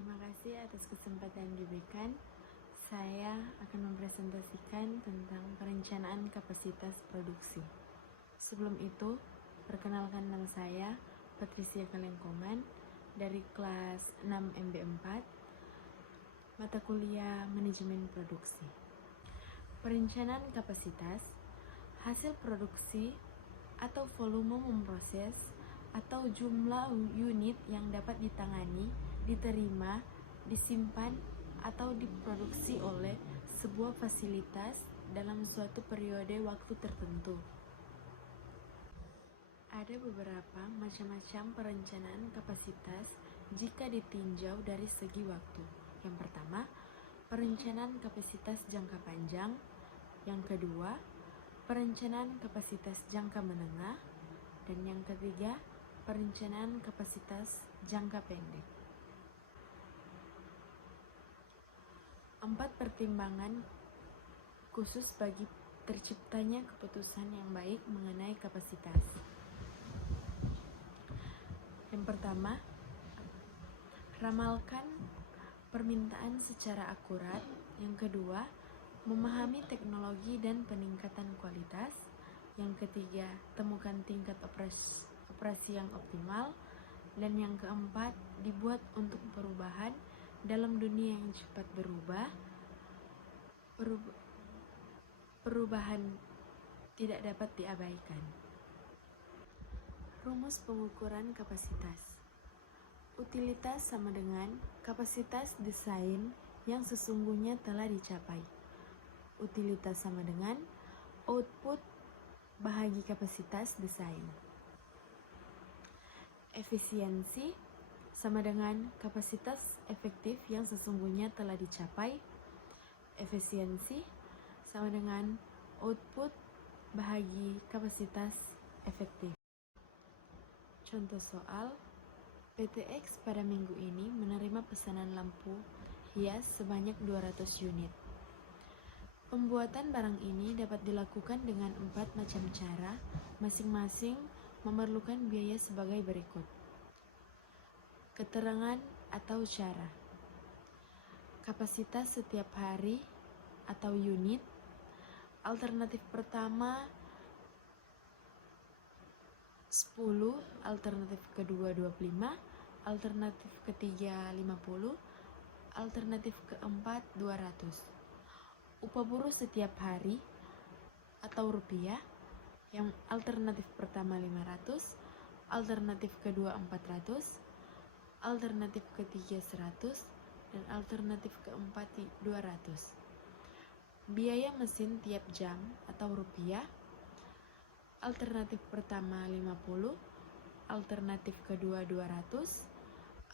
Terima kasih atas kesempatan yang diberikan. Saya akan mempresentasikan tentang perencanaan kapasitas produksi. Sebelum itu, perkenalkan nama saya Patricia Kalengkongan dari kelas 6 MB4, mata kuliah Manajemen Produksi. Perencanaan kapasitas, hasil produksi atau volume memproses atau jumlah unit yang dapat ditangani, diterima, disimpan, atau diproduksi oleh sebuah fasilitas dalam suatu periode waktu tertentu. Ada beberapa macam-macam perencanaan kapasitas jika ditinjau dari segi waktu. Yang pertama, perencanaan kapasitas jangka panjang. Yang kedua, perencanaan kapasitas jangka menengah. Dan yang ketiga, perencanaan kapasitas jangka pendek. 4 pertimbangan khusus bagi terciptanya keputusan yang baik mengenai kapasitas. Yang pertama, ramalkan permintaan secara akurat. Yang kedua, memahami teknologi dan peningkatan kualitas. Yang ketiga, temukan tingkat operasi yang optimal. Dan yang keempat, dibuat untuk perubahan dalam dunia yang cepat berubah. Perubahan tidak dapat diabaikan. Rumus pengukuran kapasitas. Utilitas sama dengan kapasitas desain yang sesungguhnya telah dicapai. Utilitas sama dengan output bahagi kapasitas desain. Efisiensi sama dengan kapasitas efektif yang sesungguhnya telah dicapai. Efisiensi sama dengan output bahagi kapasitas efektif. Contoh soal, PTX pada minggu ini menerima pesanan lampu hias sebanyak 200 unit. Pembuatan barang ini dapat dilakukan dengan 4 macam cara, masing-masing memerlukan biaya sebagai berikut. Keterangan atau cara. Kapasitas setiap hari atau unit. Alternatif pertama 10, alternatif kedua 25, alternatif ketiga 50, alternatif keempat 200. Upah buruh setiap hari atau rupiah. Yang alternatif pertama 500, alternatif kedua 400, alternatif ketiga 100, dan alternatif keempat 200. Biaya mesin tiap jam atau rupiah. Alternatif pertama 50, alternatif kedua 200,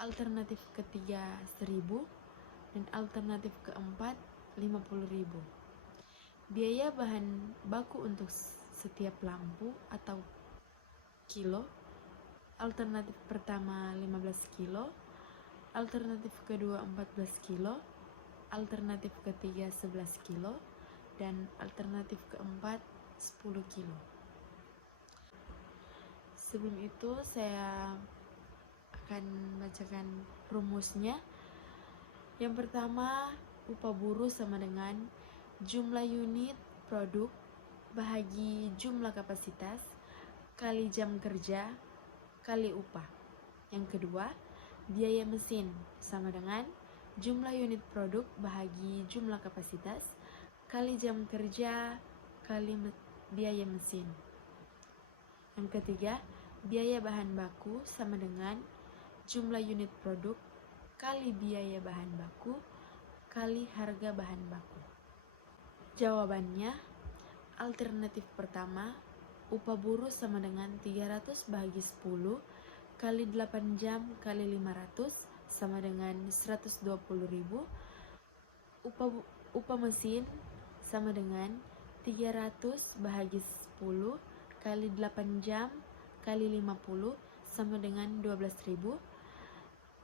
alternatif ketiga 1000, dan alternatif keempat 50.000. Biaya bahan baku untuk setiap lampu atau kilo. Alternatif pertama 15 kilo, alternatif kedua 14 kilo, alternatif ketiga 11 kilo, dan alternatif keempat 10 kilo. Sebelum itu saya akan bacakan rumusnya. Yang pertama, upah buruh sama dengan jumlah unit produk bahagi jumlah kapasitas kali jam kerja kali upah. Yang kedua, biaya mesin sama dengan jumlah unit produk bahagi jumlah kapasitas kali jam kerja kali biaya mesin. Yang ketiga, biaya bahan baku sama dengan jumlah unit produk kali biaya bahan baku kali harga bahan baku. Jawabannya, alternatif pertama, upah buruh sama dengan 300 bahagi 10 kali 8 jam kali 500 sama dengan 120.000. Upah mesin sama dengan 300 bahagi 10 kali 8 jam kali 50 sama dengan 12.000.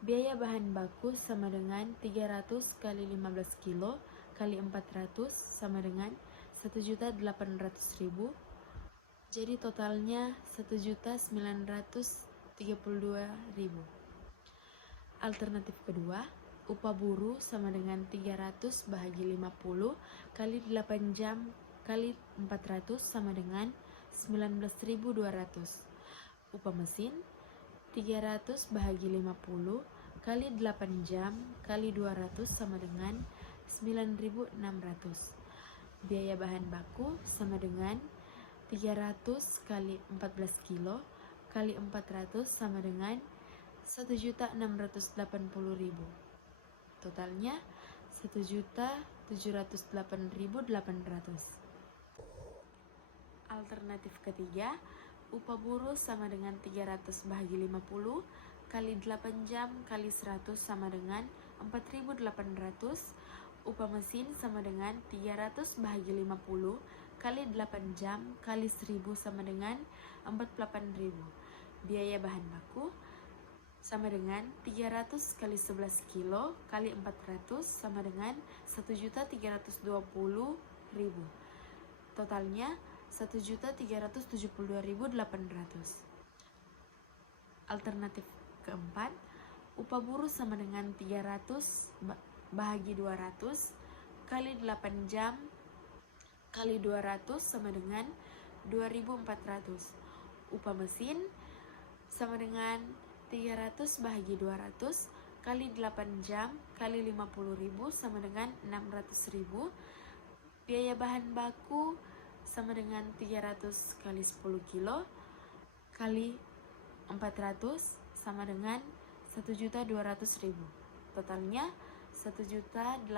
Biaya bahan baku sama dengan 300 kali 15 kilo kali 400 sama dengan 1.800.000. Jadi totalnya 1.932.000. Alternatif kedua, Upah buruh sama dengan 300 bahagi 50 kali 8 jam kali 400 sama dengan 19.200. Upah mesin 300 bahagi 50 kali 8 jam kali 200 sama dengan 9.600. Biaya bahan baku sama dengan 300 kali 14 kilo kali 400 sama dengan 1.680.000. Totalnya 1.708.800. Alternatif ketiga, upah buruh sama dengan 300 bahagi 50 kali 8 jam kali 100 sama dengan 4.800. Upah mesin sama dengan 300 bahagi 50 kali 8 jam kali 1000 sama dengan 48.000. Biaya bahan baku sama dengan 300 kali 11 kilo kali 400 sama dengan 1.320.000. Totalnya 1.372.800. Alternatif keempat, upah buruh sama dengan 300 bahagi 200 kali 8 jam kali 200 sama dengan 2.400. Upah mesin sama dengan 300 bahagi 200 kali 8 jam kali 50.000 sama dengan 600.000. Biaya bahan baku sama dengan 300 kali 10 kilo kali 400 sama dengan 1.200.000. Totalnya 1.802.400.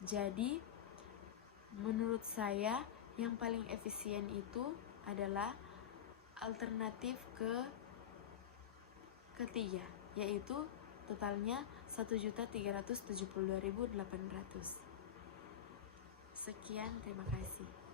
Jadi menurut saya yang paling efisien itu adalah alternatif ketiga, yaitu totalnya 1.372.800. Sekian, terima kasih.